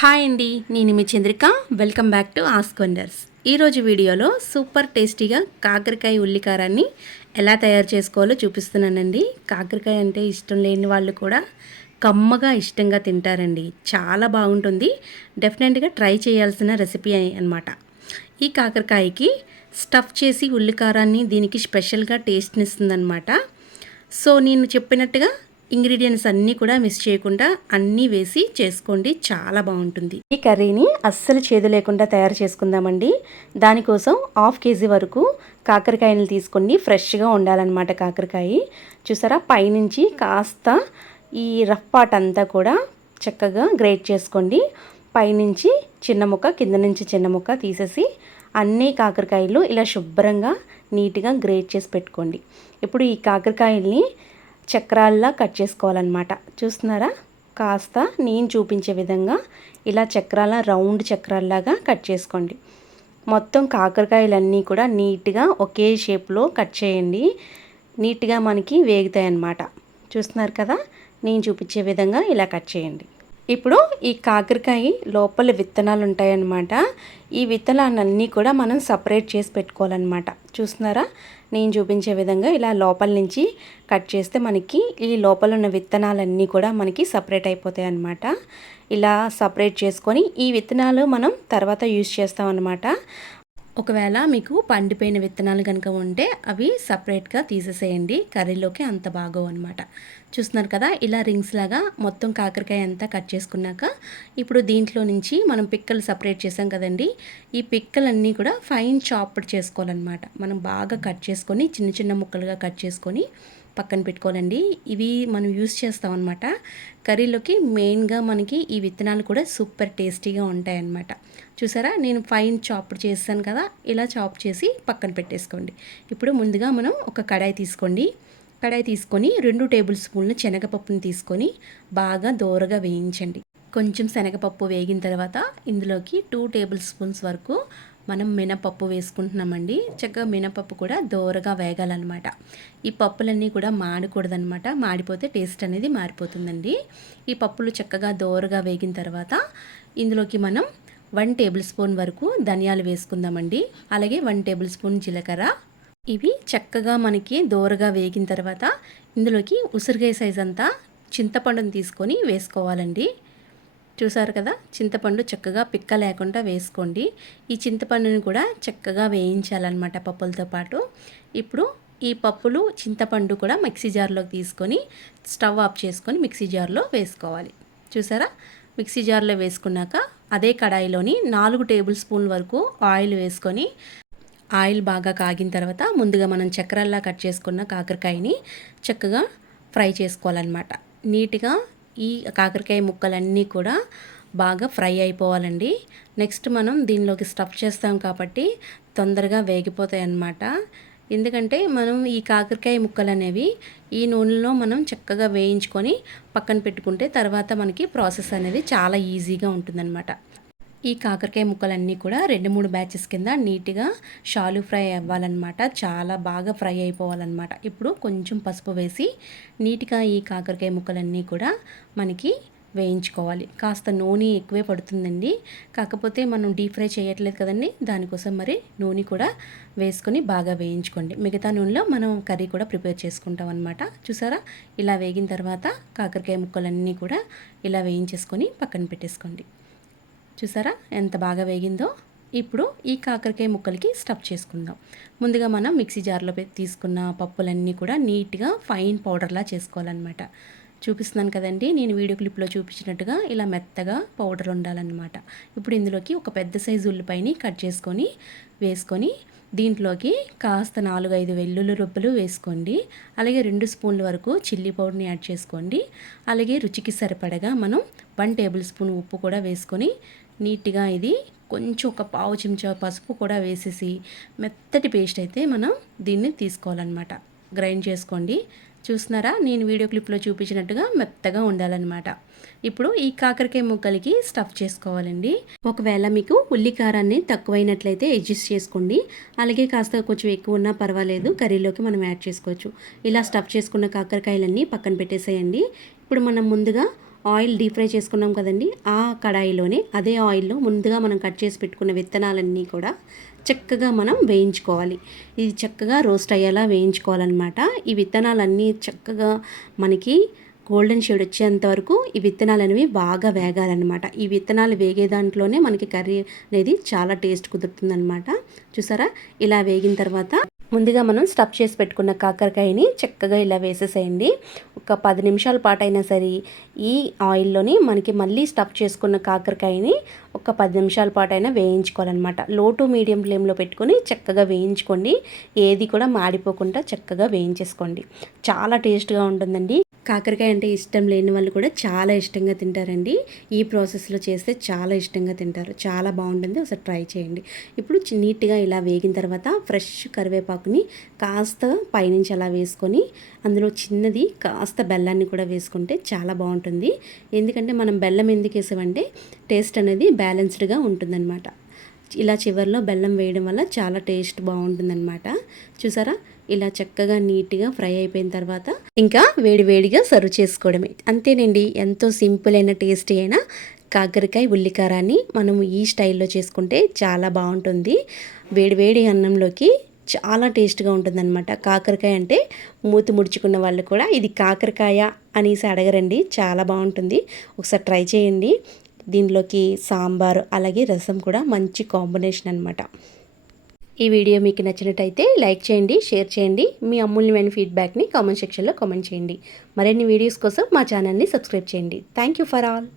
Hi అండి నేను మీ Chandrika. Welcome back to ask wonders ఈరోజు వీడియోలో సూపర్ టేస్టీగా కాకరకాయ ఉల్లికారాన్ని ఎలా తయారు చేసుకోవాలో చూపిస్తున్నానండి. కాకరకాయ అంటే ఇష్టం లేని వాళ్ళు కూడా కమ్మగా ఇష్టంగా తింటారండి. చాలా బాగుంటుంది. డెఫినెట్గా ట్రై చేయాల్సిన రెసిపీ అన్నమాట. ఈ కాకరకాయకి స్టఫ్ చేసి ఉల్లికారాన్ని దీనికి స్పెషల్గా టేస్ట్ని ఇస్తుందన్నమాట. సో నేను చెప్పినట్టుగా ఇంగ్రీడియంట్స్ అన్నీ కూడా మిస్ చేయకుండా అన్నీ వేసి చేసుకోండి. చాలా బాగుంటుంది. ఈ కర్రీని అస్సలు చేదు లేకుండా తయారు చేసుకుందామండి. దానికోసం హాఫ్ కేజీ వరకు కాకరకాయలు తీసుకొని ఫ్రెష్గా ఉండాలన్నమాట కాకరకాయ. చూసారా? పైనుంచి కాస్త ఈ రఫ్ పాట్ అంతా కూడా చక్కగా గ్రేట్ చేసుకోండి. పైనుంచి చిన్న ముక్క కింద నుంచి చిన్న ముక్క తీసేసి అన్ని కాకరకాయలు ఇలా శుభ్రంగా నీట్గా గ్రేట్ చేసి పెట్టుకోండి. ఇప్పుడు ఈ కాకరకాయల్ని చక్రాల్లా కట్ చేసుకోవాలన్నమాట. చూస్తున్నారా? కాస్త నేను చూపించే విధంగా ఇలా చక్రాల రౌండ్ చక్రాల్లాగా కట్ చేసుకోండి. మొత్తం కాకరకాయలన్నీ కూడా నీట్గా ఒకే షేప్లో కట్ చేయండి. నీట్గా మనకి వేగుతాయి అన్నమాట చూస్తున్నారు కదా? నేను చూపించే విధంగా ఇలా కట్ చేయండి. ఇప్పుడు ఈ కాకరకాయ లోపల విత్తనాలు ఉంటాయన్నమాట. ఈ విత్తనాలన్నీ కూడా మనం సపరేట్ చేసి పెట్టుకోవాలన్నమాట. చూస్తున్నారా? నేను చూపించే విధంగా ఇలా లోపల నుంచి కట్ చేస్తే మనకి ఈ లోపల ఉన్న విత్తనాలన్నీ కూడా మనకి సపరేట్ అయిపోతాయి అన్నమాట ఇలా సపరేట్ చేసుకొని ఈ విత్తనాలు మనం తర్వాత యూజ్ చేస్తామన్నమాట. ఒకవేళ మీకు పండిపోయిన విత్తనాలు కనుక ఉంటే అవి సపరేట్గా తీసేసేయండి. కర్రీలోకి అంత బాగోవు అనమాట చూస్తున్నారు కదా ఇలా రింగ్స్ లాగా మొత్తం కాకరకాయ అంతా కట్ చేసుకున్నాక ఇప్పుడు దీంట్లో నుంచి మనం పిక్కలు సపరేట్ చేసాం కదండి. ఈ పిక్కలన్నీ కూడా ఫైన్ చాప్డ్ చేసుకోవాలన్నమాట. మనం బాగా కట్ చేసుకొని చిన్న చిన్న ముక్కలుగా కట్ చేసుకొని పక్కన పెట్టుకోవాలండి. ఇవి మనం యూస్ చేస్తాం అనమాట కర్రీలోకి మెయిన్గా మనకి ఈ విత్తనాలు కూడా సూపర్ టేస్టీగా ఉంటాయన్నమాట. చూసారా? నేను ఫైన్ చాప్ చేస్తాను కదా? ఇలా చాప్ చేసి పక్కన పెట్టేసుకోండి. ఇప్పుడు ముందుగా మనం ఒక కడాయి తీసుకోండి. కడాయి తీసుకొని రెండు టేబుల్ స్పూన్లు శనగపప్పుని తీసుకొని బాగా దోరగా వేయించండి. కొంచెం శనగపప్పు వేగిన తర్వాత ఇందులోకి టూ టేబుల్ స్పూన్స్ వరకు మనం మినపప్పు వేసుకుంటున్నామండి. చక్కగా మినపప్పు కూడా దోరగా వేగాలన్నమాట. ఈ పప్పులన్నీ కూడా మాడకూడదనమాట మాడిపోతే టేస్ట్ అనేది మారిపోతుందండి. ఈ పప్పులు చక్కగా దోరగా వేగిన తర్వాత ఇందులోకి మనం వన్ టేబుల్ స్పూన్ వరకు ధనియాలు వేసుకుందామండి. అలాగే వన్ టేబుల్ స్పూన్ జీలకర్ర. ఇవి చక్కగా మనకి దోరగా వేగిన తర్వాత ఇందులోకి ఉసిరికాయ సైజ్ అంతా చింతపండును తీసుకొని వేసుకోవాలండి. చూసారు కదా? చింతపండు చక్కగా పిక్క లేకుండా వేసుకోండి. ఈ చింతపండుని కూడా చక్కగా వేయించాలన్నమాట పప్పులతో పాటు. ఇప్పుడు ఈ పప్పులు చింతపండు కూడా మిక్సీ జార్లోకి తీసుకొని స్టవ్ ఆఫ్ చేసుకొని మిక్సీ జార్లో వేసుకోవాలి. చూసారా? మిక్సీ జార్లో వేసుకున్నాక అదే కడాయిలోని నాలుగు టేబుల్ స్పూన్ వరకు ఆయిల్ వేసుకొని ఆయిల్ బాగా కాగిన తర్వాత ముందుగా మనం చక్రాల్లా కట్ చేసుకున్న కాకరకాయని చక్కగా ఫ్రై చేసుకోవాలన్నమాట. నీట్గా ఈ కాకరకాయ ముక్కలన్నీ కూడా బాగా ఫ్రై అయిపోవాలండి. నెక్స్ట్ మనం దీనిలోకి స్టఫ్ చేస్తాం కాబట్టి తొందరగా వేగిపోతాయి అన్నమాట. ఎందుకంటే మనం ఈ కాకరకాయ ముక్కలు అనేవి ఈ నూనెలో మనం చక్కగా వేయించుకొని పక్కన పెట్టుకుంటే తర్వాత మనకి ప్రాసెస్ అనేది చాలా ఈజీగా ఉంటుందన్నమాట. ఈ కాకరకాయ ముక్కలన్నీ కూడా రెండు మూడు బ్యాచెస్ కింద నీట్గా షాలు ఫ్రై అవ్వాలన్నమాట. చాలా బాగా ఫ్రై అయిపోవాలన్నమాట. ఇప్పుడు కొంచెం పసుపు వేసి నీట్గా ఈ కాకరకాయ ముక్కలన్నీ కూడా మనకి వేయించుకోవాలి. కాస్త నూనె ఎక్కువే పడుతుందండి. కాకపోతే మనం డీప్ ఫ్రై చేయట్లేదు కదండి. దానికోసం మరి నూనె కూడా వేసుకొని బాగా వేయించుకోండి. మిగతా నూనెలో మనం కర్రీ కూడా ప్రిపేర్ చేసుకుంటాం అనమాట చూసారా? ఇలా వేగిన తర్వాత కాకరకాయ ముక్కలన్నీ కూడా ఇలా వేయించేసుకొని పక్కన పెట్టేసుకోండి. చూసారా? ఎంత బాగా వేగిందో? ఇప్పుడు ఈ కాకరకాయ ముక్కలకి స్టఫ్ చేసుకుందాం. ముందుగా మనం మిక్సీ జార్లో తీసుకున్న పప్పులన్నీ కూడా నీట్గా ఫైన్ పౌడర్లా చేసుకోవాలన్నమాట. చూపిస్తున్నాను కదండి నేను వీడియో క్లిప్లో చూపించినట్టుగా ఇలా మెత్తగా పౌడర్ ఉండాలన్నమాట. ఇప్పుడు ఇందులోకి ఒక పెద్ద సైజు ఉల్లిపాయని కట్ చేసుకొని వేసుకొని దీంట్లోకి కాస్త నాలుగు ఐదు వెల్లుల్లి రొబ్బలు వేసుకోండి. అలాగే రెండు స్పూన్ల వరకు చిల్లీ పౌడర్ని యాడ్ చేసుకోండి. అలాగే రుచికి సరిపడగా మనం వన్ టేబుల్ స్పూన్ ఉప్పు కూడా వేసుకొని నీట్గా ఇది కొంచెం ఒక పావు చెంచా పసుపు కూడా వేసేసి మెత్తటి పేస్ట్ అయితే మనం దీన్ని తీసుకోవాలన్నమాట. గ్రైండ్ చేసుకోండి. చూస్తున్నారా? నేను వీడియో క్లిప్లో చూపించినట్టుగా మెత్తగా ఉండాలన్నమాట. ఇప్పుడు ఈ కాకరకాయ ముక్కలకి స్టఫ్ చేసుకోవాలండి. ఒకవేళ మీకు ఉల్లి కారాన్ని తక్కువైనట్లయితే అడ్జస్ట్ చేసుకోండి. అలాగే కాస్త కొంచెం ఎక్కువ ఉన్నా పర్వాలేదు కర్రీలోకి మనం యాడ్ చేసుకోవచ్చు. ఇలా స్టఫ్ చేసుకున్న కాకరకాయలన్నీ పక్కన పెట్టేసేయండి. ఇప్పుడు మనం ముందుగా ఆయిల్ డీప్ ఫ్రై చేసుకున్నాం కదండి. ఆ కడాయిలోనే అదే ఆయిల్లో ముందుగా మనం కట్ చేసి పెట్టుకున్న విత్తనాలన్నీ కూడా చక్కగా మనం వేయించుకోవాలి. ఇది చక్కగా రోస్ట్ అయ్యేలా వేయించుకోవాలన్నమాట. ఈ విత్తనాలన్నీ చక్కగా మనకి గోల్డెన్ షేడ్ వచ్చేంత వరకు ఈ విత్తనాలు అనేవి బాగా వేగాలన్నమాట. ఈ విత్తనాలు వేగే దాంట్లోనే మనకి కర్రీ అనేది చాలా టేస్ట్ కుదురుతుందన్నమాట. చూసారా? ఇలా వేగిన తర్వాత ముందుగా మనం స్టఫ్ చేసి పెట్టుకున్న కాకరకాయని చక్కగా ఇలా వేసేసేయండి. ఒక పది నిమిషాల పాటు అయినా సరే ఈ ఆయిల్లోని మనకి మళ్ళీ స్టఫ్ చేసుకున్న కాకరకాయని ఒక పది నిమిషాల పాటు అయినా వేయించుకోవాలన్నమాట. లో టు మీడియం ఫ్లేమ్లో పెట్టుకొని చక్కగా వేయించుకోండి. ఏది కూడా మాడిపోకుండా చక్కగా వేయించేసుకోండి. చాలా టేస్ట్గా ఉంటుందండి. కాకరకాయ అంటే ఇష్టం లేని వాళ్ళు కూడా చాలా ఇష్టంగా తింటారండి. ఈ ప్రాసెస్లో చేస్తే చాలా ఇష్టంగా తింటారు. చాలా బాగుంటుంది. ఒకసారి ట్రై చేయండి. ఇప్పుడు నీట్గా ఇలా వేగిన తర్వాత ఫ్రెష్ కరివేపాకుని కాస్త పైనుంచి అలా వేసుకొని అందులో చిన్నది కాస్త బెల్లాన్ని కూడా వేసుకుంటే చాలా బాగుంటుంది. ఎందుకంటే మనం బెల్లం ఎందుకు వేసామంటే టేస్ట్ అనేది బ్యాలెన్స్డ్గా ఉంటుందన్నమాట. ఇలా చివర్లో బెల్లం వేయడం వల్ల చాలా టేస్ట్ బాగుంటుందన్నమాట. చూసారా? ఇలా చక్కగా నీట్గా ఫ్రై అయిపోయిన తర్వాత ఇంకా వేడివేడిగా సర్వ్ చేసుకోవడమే. అంతేనండి ఎంతో సింపుల్ అయిన టేస్టీ అయినా కాకరకాయ ఉల్లికారాన్ని మనం ఈ స్టైల్లో చేసుకుంటే చాలా బాగుంటుంది. వేడివేడి అన్నంలోకి చాలా టేస్ట్గా ఉంటుందన్నమాట. కాకరకాయ అంటే మూతి ముడుచుకున్న వాళ్ళు కూడా ఇది కాకరకాయ అనేసి అడగరండి చాలా బాగుంటుంది. ఒకసారి ట్రై చేయండి. దీనిలోకి సాంబారు అలాగే రసం కూడా మంచి కాంబినేషన్ అనమాట ఈ వీడియో మీకు నచ్చినట్టయితే లైక్ చేయండి షేర్ చేయండి. మీ అమూల్యమైన ఫీడ్బ్యాక్ని కామెంట్ సెక్షన్లో కామెంట్ చేయండి. మరిన్ని వీడియోస్ కోసం మా ఛానల్ని సబ్స్క్రైబ్ చేయండి. Thank you for all